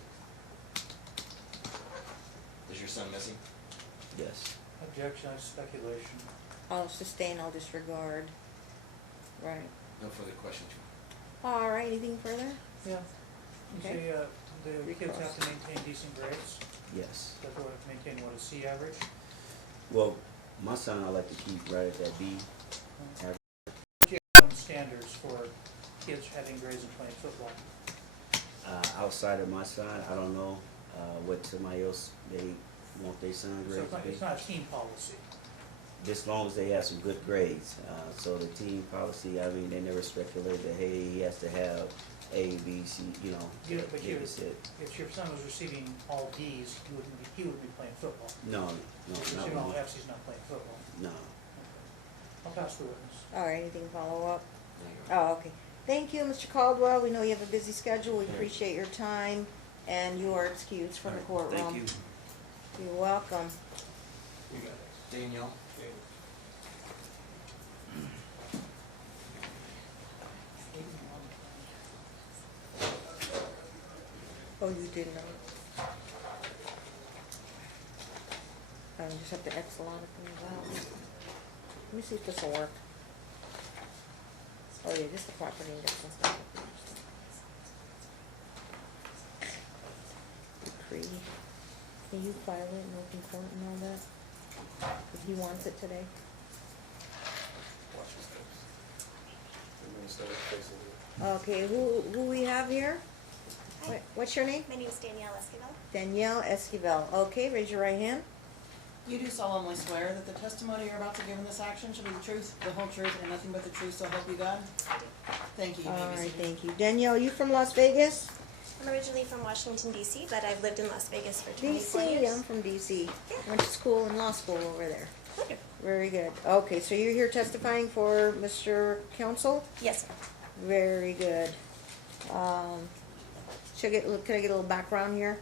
Is your son missing? Yes. Objection, speculation. I'll sustain, I'll disregard. Right. No further questions. All right, anything further? Yeah. You Okay. say, the kids have to maintain decent grades, Yes. that they have to maintain what, a C average? Well, my son I like to keep right at that B. Standards for kids having grades and playing football. Outside of my son, I don't know what somebody else they want their son So grades to be. it's not a team policy. Just as long as they have some good grades. So the team policy, I mean, they never speculate that, hey, he has to have A, B, C, you know. Yeah, but they just said, if your son was receiving all Ds, he would be playing football. no, Receiving all no, Fs, he's not playing football. no. I'll pass the witness. All right, anything follow up? There you go. Oh, okay. Thank you, Mr. Caldwell. We know you have a busy schedule. We appreciate your time, and you are excused from the All right, courtroom. Thank you. You're welcome. You got it. Danielle? Oh, you did not. I just have to X a lot of things out. Let me see if this will work. Oh yeah, just the property index and stuff. Decree. Can you file it in open court and all that? If he wants it today. Watch this thing. And then start facing it. Okay, who we have here? Hi. What's your name? My name is Danielle Esquivel. Danielle Esquivel. Okay, raise your right hand. You do solemnly swear that the testimony you're about to give in this action shall be the truth, the whole truth, and nothing but the truth, so help you God? I do. Thank you. You may All be right, seated. thank you. Danielle, you from Las Vegas? I'm originally from Washington, D.C., but I've lived in Las Vegas for 24 DC, years. I'm from DC. Yeah. Went to school and law school over there. Wonderful. Very good. Okay, so you're here testifying for Mr. Counsel? Yes, sir. Very good. Can I get a little background here?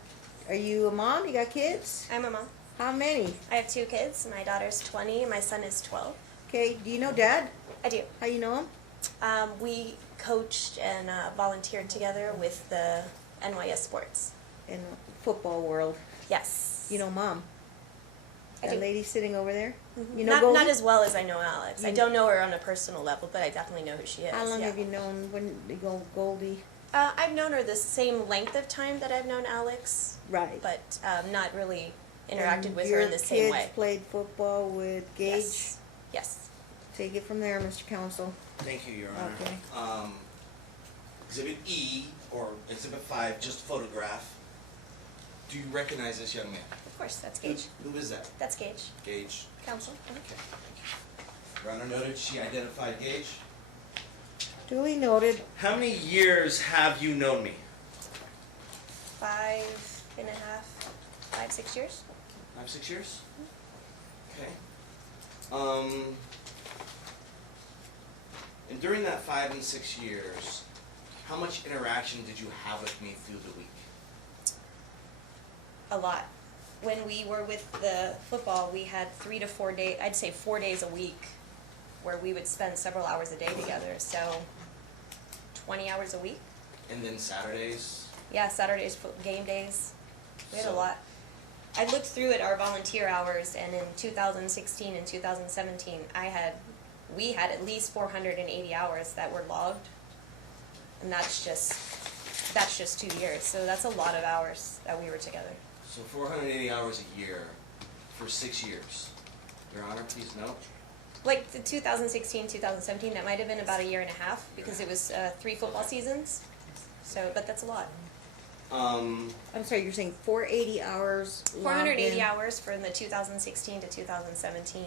Are you a mom? You got kids? I'm a mom. How many? I have 2 kids. My daughter's 20, my son is 12. Okay, do you know Dad? I do. How you know him? We coached and volunteered together with the NYS sports. In the football world. Yes. You know Mom? I That do. lady sitting over there? Mhm. You know not Goldie? as well as I know Alex. I You- don't know her on a personal level, but I definitely know who she is. How long yeah. have you known when you go Goldie? I've known her the same length of time that I've known Alex, Right. but not really interacted And with her in the same Your way. kids played football with Gage? Yes. Yes. Take it from there, Mr. Counsel. Thank you, Your Honor. Okay. Exhibit E, or Exhibit 5, just photograph. Do you recognize this young man? Of course, that's Gage. Who is that? That's Gage. Gage. Counsel. Okay, thank you. Your Honor noted she identified Gage. Duly noted. How many years have you known me? 5.5, 5, 6 years. 5, 6 years? Okay. And during that 5 and 6 years, how much interaction did you have with me through the week? A lot. When we were with the football, we had 3 to 4 days, I'd say 4 days a week, where we would spend several hours a day together. So 20 hours a week. And then Saturdays? Yeah, Saturdays, game days. We had a So- lot. I looked through at our volunteer hours, and in 2016 and 2017, we had at least 480 hours that were logged, and that's just 2 years. So that's a lot of hours that we were together. So 480 hours a year for 6 years. Your Honor, please note. Like the 2016, 2017, that might have been about a year and a half because it was 3 football seasons. So, but that's a lot. Um, I'm sorry, you're saying 480 hours logged 480 in? hours for the 2016 to 2017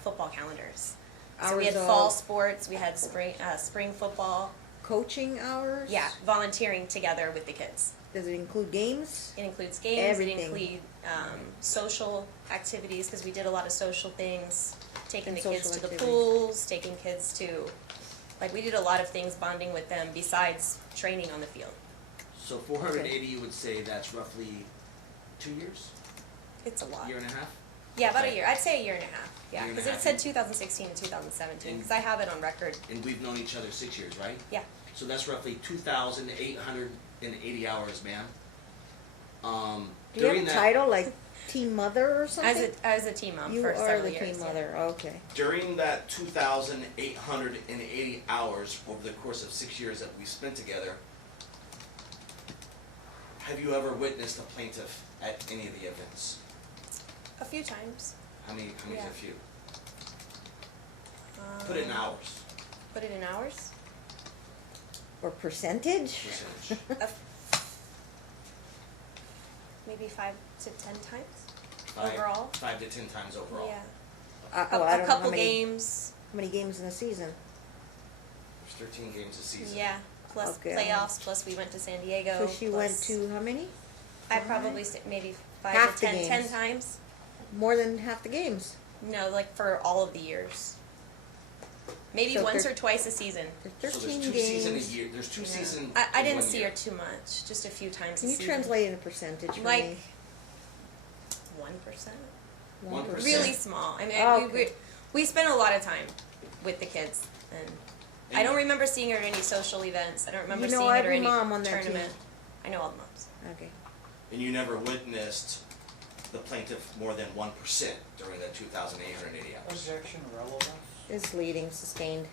football calendars. So Hours we had of fall sports, we had spring football. coaching hours? Yeah, volunteering together with the kids. Does it include games? It includes games. Everything. It includes social activities because we did a lot of social things. Taking And the kids social to the activities. pools, taking kids to, like we did a lot of things bonding with them besides training on the field. so 480, you would say that's roughly 2 years? It's a lot. Year and a half? Yeah, about a Okay. year. I'd say a year and a half. Yeah, Year and a because it half. said 2016 and 2017 because I have it on record. And we've known each other 6 years, right? Yeah. So that's roughly 2,880 hours, ma'am. Do you have During a that, title like team mother or something? I was a team mom You for are several the years. team yeah. mother, okay. during that 2,880 hours over the course of 6 years that we spent together, have you ever witnessed a plaintiff at any of the events? A few times. How many is Yeah. a few? Put it in hours, Put it in hours. Or percentage? percentage. Maybe 5 to 10 times. Five- Overall? 5 to 10 times overall. Yeah. I A don't know how couple many- games. How many games in a season? There's 13 games a season. Yeah. Plus Okay. playoffs. Plus we went to San Diego. So she went plus- to how many? I probably say maybe 5 Half to the 10 games. times. More than half the games. No, like for all of the years. Maybe So once thir- or twice a season. There's So 13 there's 2 seasons games. a year, there's 2 Yeah. seasons I in didn't 1 see year. her too much. Just a few times Can a you season. translate into percentage for Like me? 1%. 1%. Really small. I mean, Oh, we spent a lot of time with the kids, and I don't remember seeing her at any social events. I don't remember You know seeing her at every any mom on that team. tournament. I know all the moms. Okay. And you never witnessed the plaintiff more than 1% during that 2,880 hours. Objection relevance. It's leading, sustained.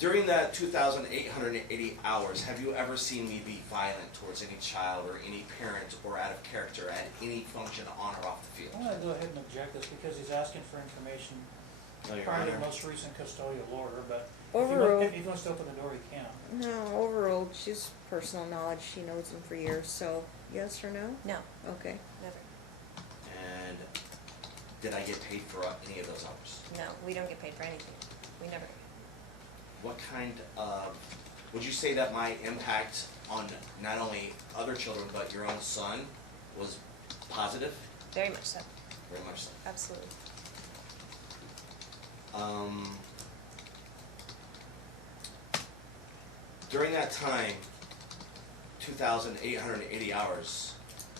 During that 2,880 hours, have you ever seen me be violent towards any child or any parent or out of character at any function on or off the field? I'm gonna go ahead and object this because he's asking for information No, Your prior to the Honor. most recent custodial order, but Overruled. if he wants to open the door, he can. No, overruled. She's personal knowledge. She knows them for years. So, yes or no? No, Okay. never. And did I get paid for any of those hours? No, we don't get paid for anything. We never. What kind of, would you say that my impact on not only other children but your own son was positive? Very much so. Very much so. Absolutely. During that time, 2,880 hours,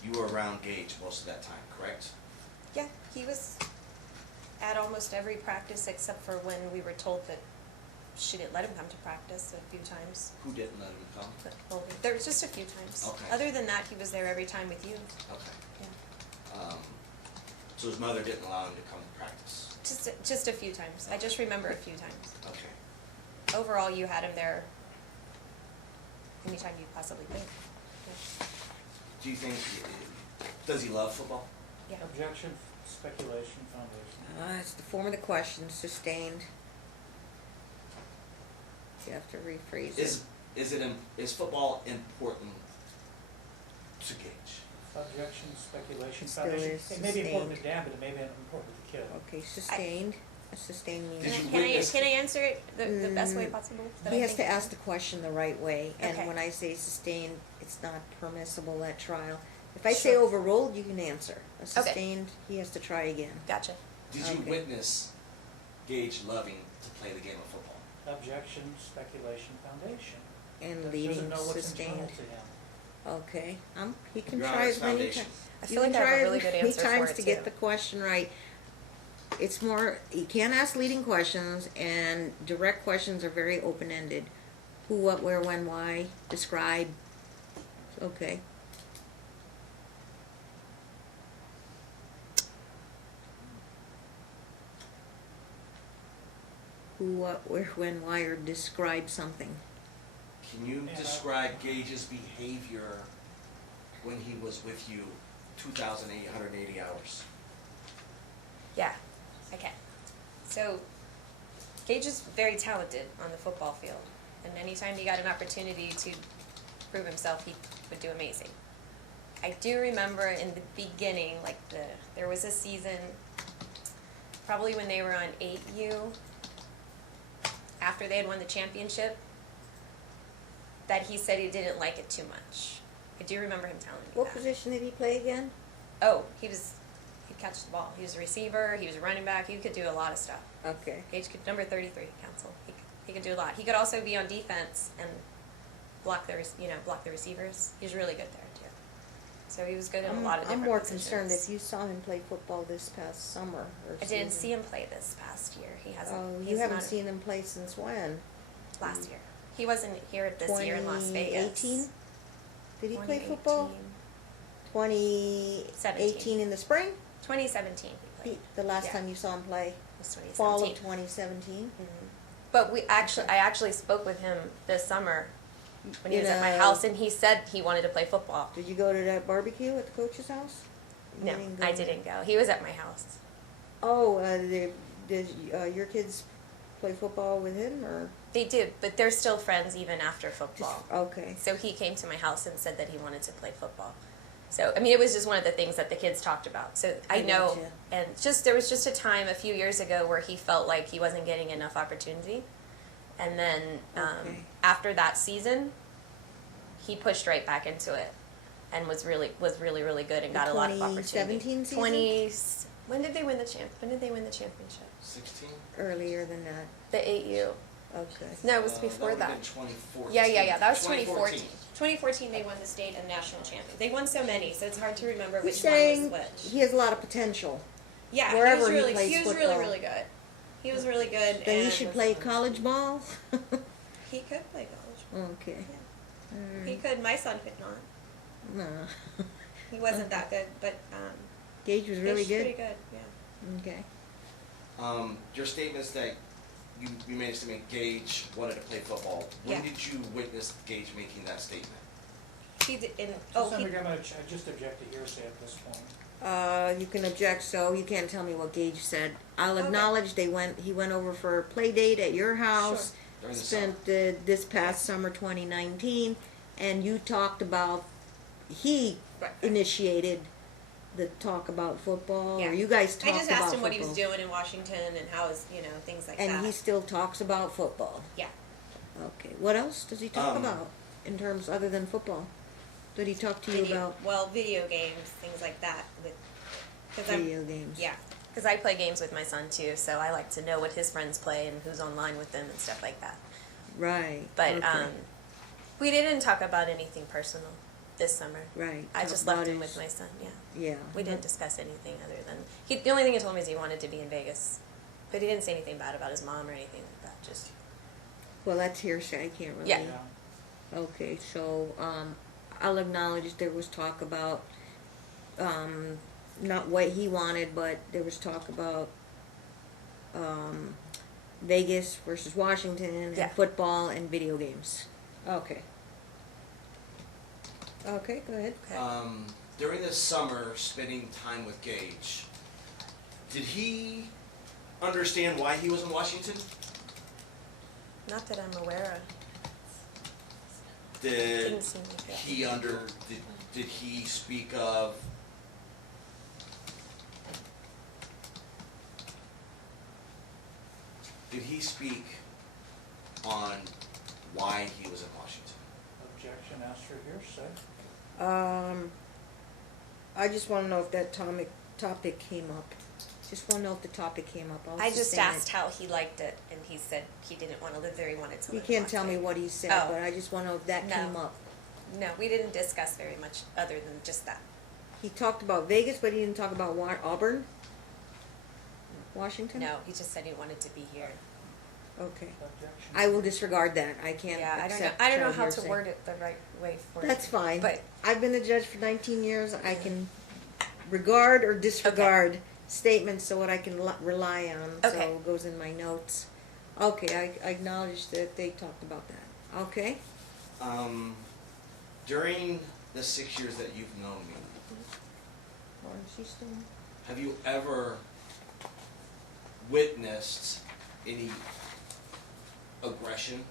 you were around Gage most of that time, correct? Yeah, he was at almost every practice except for when we were told that she didn't let him come to practice a few times. Who didn't let him come? But, well, there was just a few times. Okay. Other than that, he was there every time with you. Okay. Yeah. So his mother didn't allow him to come to practice. Just a few times. I just remember a few times. Okay. Overall, you had him there anytime you possibly could. Do you think, does he love football? Yeah. Objection, speculation, foundation. It's the form of the question, sustained. You have to rephrase it. Is football important to Gage? Objection, speculation, Still foundation. is It may be important to sustained. Dan, but it may be important to the kid. Okay, sustained. A sustained means. Did you Can I witness- answer it the best way possible? that He I has to think? ask the question the right way, and Okay. when I say sustained, it's not permissible at trial. If I say Sure. overruled, you can answer. A sustained, he has to try again. Gotcha. Did you Okay. witness Gage loving to play the game of football? Objection, speculation, foundation. And Doesn't leading know what's sustained. internal to him. Okay, he can Your try Honor's as many foundation. times. I feel like I have a really good answer for times it, to get too. the question right. It's more, you can't ask leading questions, and direct questions are very open-ended. Who, what, where, when, why, describe. Okay. Who, what, where, when, why, or describe something. Can you Yeah. describe Gage's behavior when he was with you 2,880 hours? Yeah, I can. So, Gage is very talented on the football field, and anytime he got an opportunity to prove himself, he would do amazing. I do remember in the beginning, there was a season, probably when they were on 8U, after they had won the championship, that he said he didn't like it too much. I do remember him telling me What that. position did he play again? Oh, he'd catch the ball. He was a receiver, he was a running back, he could do a lot of stuff. Okay. Gage could, number 33, council. He could do a lot. He could also be on defense and block the receivers. He was really good there too. So he was good in a lot of different I'm more positions. concerned if you saw him play football this past summer or I didn't season. see him play this past year. He hasn't. Oh, you he's haven't not- seen him play since when? last year. He wasn't here this year in Las Vegas. 2018? Did he play football? 2017. 2018 in the spring? 2017 he played. The last Yeah. time you saw him play? It was 2017. Fall of 2017? But I actually spoke with him this summer when he was at my house, and he said he wanted to play football. Did you go to that barbecue at the coach's house? You No, didn't go? I didn't go. He was at my house. Oh, did your kids play football with him, or They did, but they're still friends even after just, football. okay. So he came to my house and said that he wanted to play football. So, I mean, it was just one of the things that the kids talked about. So I know, gotcha. and there was just a time a few years ago where he felt like he wasn't getting enough opportunity. And then Okay. after that season, he pushed right back into it and was really, really good and The got a lot of opportunity. 2017 season? When did they win the championship? 16? Earlier than that. The 8U. Okay. No, it was before that. that. would've been 2014. Yeah, that was 2014. 2014 they won the state and national champion. They won so many, so it's hard to remember He's which one saying was which. he has a lot of potential. Yeah, wherever he was he plays really football. good. He was really good. Then he and should play college ball? He could play college. Okay. He could. My son could not. No. He wasn't that good, but Gage was really Gage's good? pretty good. Yeah. Okay. Your statements that you managed to make Gage wanted to play football. When Yeah. did you witness Gage making that statement? He did. Just I'm gonna just object to hearsay at this point. You can object, so you can't tell me what Gage said. I'll Okay. acknowledge he went over for a play date at your house, During the spent this past summer 2019, and you talked about, he Right. initiated the talk about football, Yeah. or you guys talked I about just asked him football. what he was doing in Washington and how his, things like And that. he still talks about football. Yeah. Okay, what else does he talk Um, about in terms other than football? Did he talk to you about Video games, things like that. video games? Yeah, because I play games with my son too, so I like to know what his friends play and who's online with them and stuff like that. Right. But okay. we didn't talk about anything personal this summer. Right. I talk just about left him his- with my son. Yeah, Yeah. we didn't discuss anything other than the only thing he told me is he wanted to be in Vegas, but he didn't say anything bad about his mom or anything like that. Just Well, that's hearsay. I can't really. Yeah. Okay, so I'll acknowledge there was talk about not what he wanted, but there was talk about, Vegas versus Washington, and Yeah. football and video games. Okay. Okay, go ahead. Okay. During the summer, spending time with Gage, did he understand why he was in Washington? Not that I'm aware of. Did Didn't seem like it. did he speak of on why he was in Washington? Objection, asked for hearsay. I just wanna know if that topic came up. Just wanna know if the topic came up. I'll I just sustain it. asked how he liked it, and he said he didn't want to live there. He wanted to You live in can't Las tell me Vegas. what he said, Oh. but I just wanna know if that No. came up. No, we didn't discuss very much other than just that. He talked about Vegas, but he didn't talk about Auburn? Washington? No, he just said he wanted to be here. Okay. Objection. I will disregard that. I can't Yeah, I don't know. accept I don't know child how to hearsay. word it the right way for That's you. fine. But I've been a judge for 19 years. I can regard or disregard statements so what I can rely on. Okay. So it goes in my notes. Okay, I acknowledge that they talked about that. Okay. During the 6 years that you've known me, Or is she still? have you ever witnessed any aggression,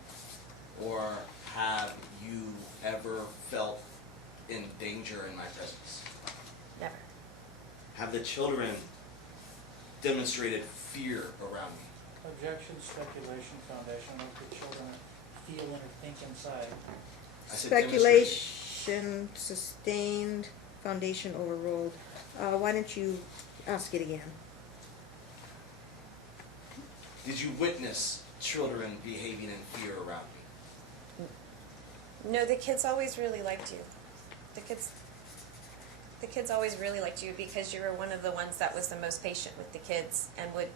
or have you ever felt in danger in my presence? never. Have the children demonstrated fear around me? Objection, speculation, foundation, what the children feel and or think inside. I said demonstrated. Speculation sustained, foundation overruled. Why don't you ask it again? Did you witness children behaving in fear around me? No, the kids always really liked you. The kids always really liked you because you were one of the ones that was the most patient with the kids and would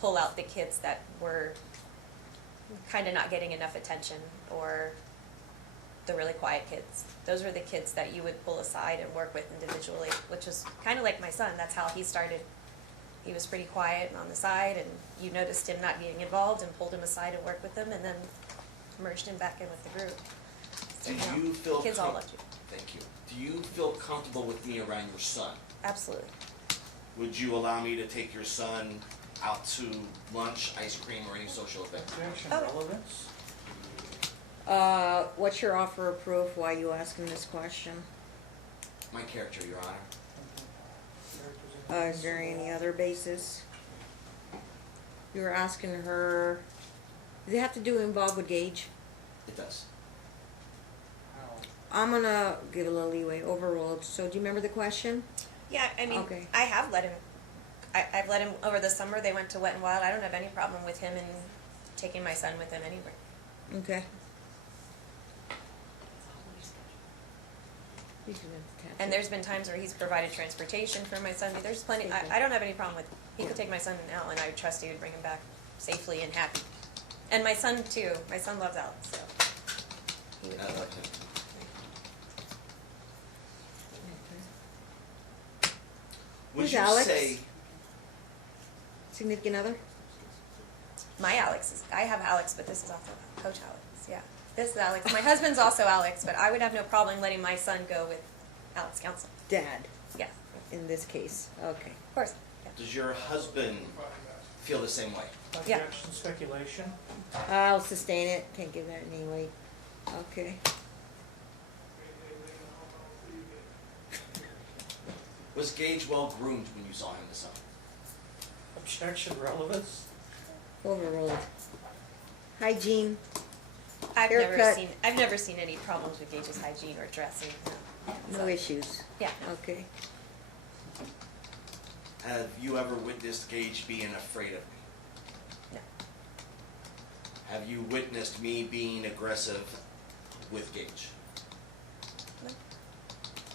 pull out the kids that were kind of not getting enough attention, or the really quiet kids. Those were the kids that you would pull aside and work with individually, which was kind of like my son. That's how he started. He was pretty quiet and on the side, and you noticed him not getting involved and pulled him aside and worked with him, and then merged him back in with the group. So, Do no, you feel kids all loved you. Thank you. Do you feel comfortable with me around your son? Absolutely. Would you allow me to take your son out to lunch, ice cream, or any social event? Objection, Oh. relevance. What's your offer of proof? Why are you asking this question? My character, Your Honor. Is there any other basis? You were asking her, does it have to do involved with Gage? It does. How? I'm gonna give a little leeway, overruled. So do you remember the question? Yeah, I mean, Okay. I have let him. I've let him over the summer. They went to Wet and Wild. I don't have any problem with him and taking my son with him anywhere. Okay. And there's been times where he's provided transportation for my son. There's plenty. I don't have any problem with. He could take my son now, and I would trust he would bring him back safely and happy. And my son too. My son loves Alex, so he would. I like him. Would Who's you Alex? say Significant other? My Alex is. I have Alex, but this is also Coach Alex. Yeah, this is Alex. My husband's also Alex, but I would have no problem letting my son go with Alex Counsel. Dad, Yeah, in this case. Okay. of course. Yeah. does your husband feel the same way? Yeah. Objection, speculation. I'll sustain it. Can't give that any weight. Okay. Was Gage well groomed when you saw him this summer? Objection, relevance. Overruled. Hygiene. I've Haircut. never seen any problems with Gage's hygiene or dressing. No So, issues. Yeah. Okay. Have you ever witnessed Gage being afraid of me? No. Have you witnessed me being aggressive with Gage? No.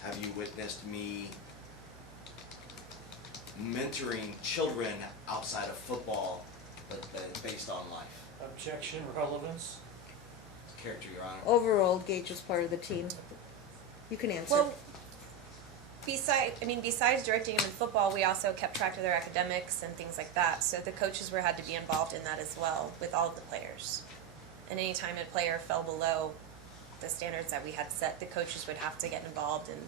Have you witnessed me mentoring children outside of football, but based on life? Objection, relevance. Character, Your Honor. Overruled. Gage was part of the team. You can answer. Well, Besides directing them in football, we also kept track of their academics and things like that. So the coaches had to be involved in that as well with all of the players. And anytime a player fell below the standards that we had set, the coaches would have to get involved and